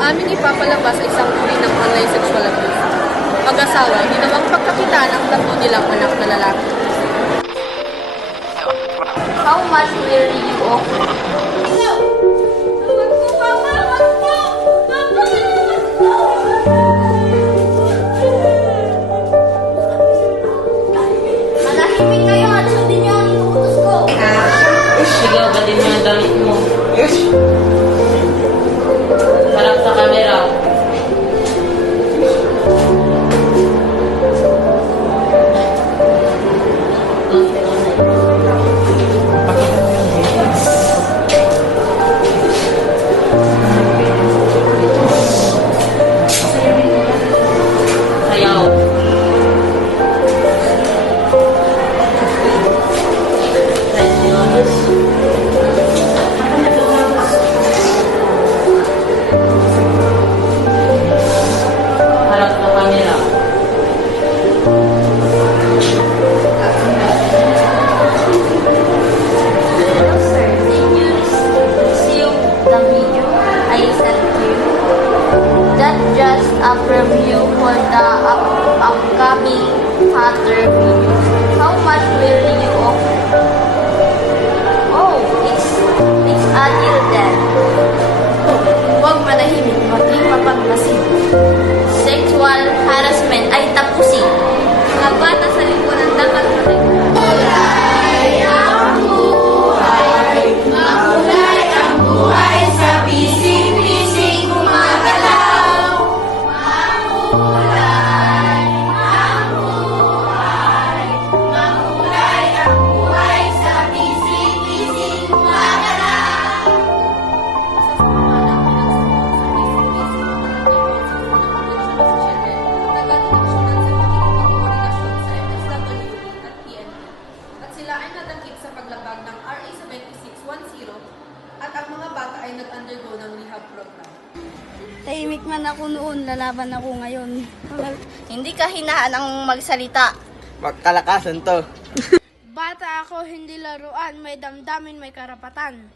aming ipapalabas ay isang uri ng online sexual abuse. Mag-asawa, ginawang pagkakitaan ang tatlo nilang anak na lalaki. How much will you offer? Manahimik kayo at sundin niyo ang inuutos ko. Sige, galing mo yung damit mo. Yes. Harap sa camera. Sayaw. Harap sa camera. Hello, sir. Did you receive the video I sent to you? That's just a preview for the upcoming Hunter video. How much will you offer? Oh, it's a deal then. Huwag manahimik, maging mapagmasid. Sexual harassment ay tapusin. Mga bata sa lipunan dapat matignan. At sila ay nadakip sa paglabag ng RA 7610 at ang mga bata ay nag-undergo ng rehab program. Tahimik man ako noon, lalaban ako ngayon. Hindi ka hinahanang magsalita. Magkalakasan to. Bata ako, hindi laruan, may damdamin, may karapatan.